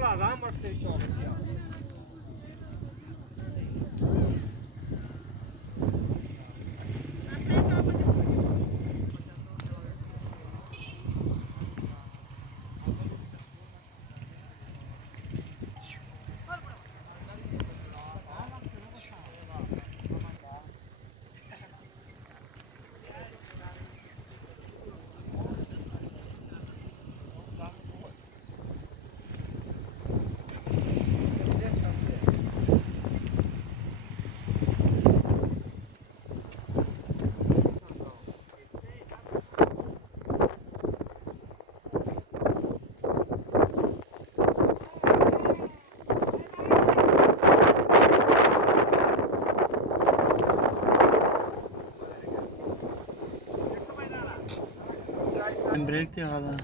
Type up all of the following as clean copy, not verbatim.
lazım başta iş olur ya. بريك دي هذا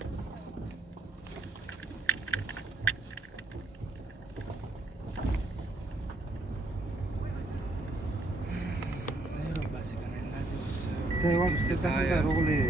Taiwan se está jugando role.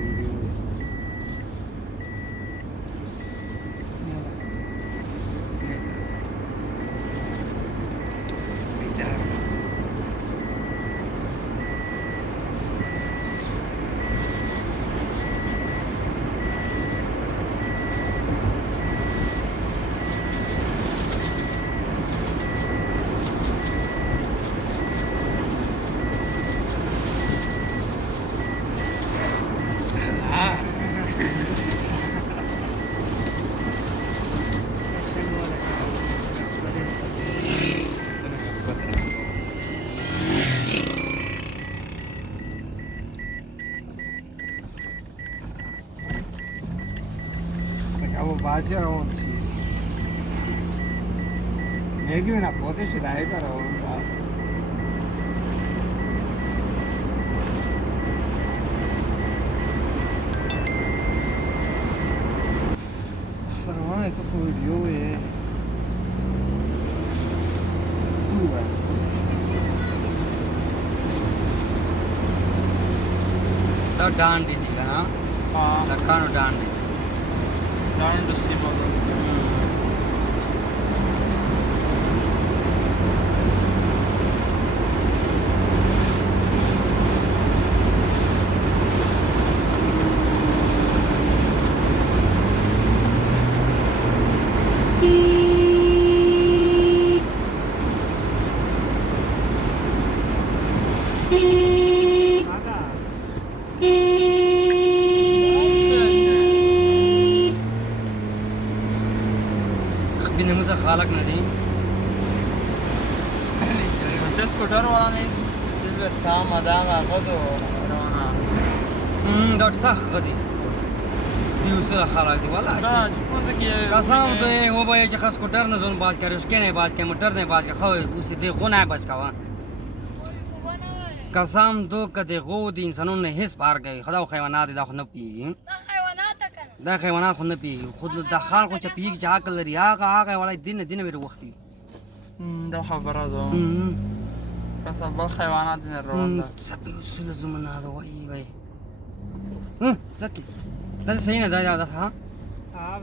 Acabo base around. Maybe when I put it, should I around? Pero esto fue video de Cuba. तो डांड दी थी ना हाँ लखानो डांड दी डांड से बदल خبينا موسى خالق ندي scooter वाला नहीं जिस पर शाम आधा का तो रवाना دكتور صح غدي دي وصل خالق دي والله कौन सा किया قسم ته و به چې خاص کوټر نه زون باز کړو شکنه باز کې موټر نه باز کې خو اوس دې غونه باز کاوه قسم تو کده غو دي انسانونو نه هیڅ بار کوي خدا خو حیوانات دا خو نه پیږي دا حیوانات خو نه پیږي خود د خلکو چې پیږي چې عقل لري هغه ولا دین دین به وختي ده خبره ده بس اول حیوانات دین روان ده سبي وصل زمن هذا وای ها سكي دا صحیح نه دا ها ها